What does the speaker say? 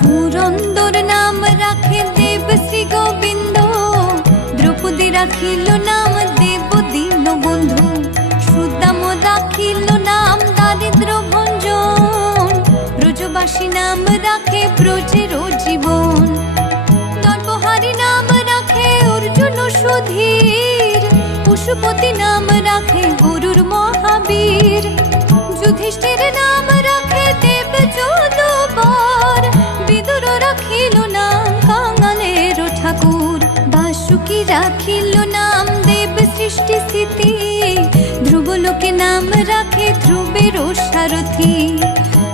পুরন্দর নাম রাখে দেব শ্রী গোবিন্দ, দ্রৌপদী রাখিল নাম দেব দীন বন্ধু, সুদাম রাখিল নাম দারিদ্র ভঞ্জন, ব্রজবাসী নাম রাখে ব্রজের জীবন, দর্পহারি নাম রাখে অর্জুন সুধীর, পশুপতি নাম রাখে গরুর মহাবীর, যুধিষ্ঠির নাম রাখে দেব যদুবর, বিদুর রাখিল নাম কাঙালের ঠাকুর, বাসুকি রাখিল নাম দেব সৃষ্টি স্থিতি, ধ্রুবলোকে নাম রাখে ধ্রুবের সারথি।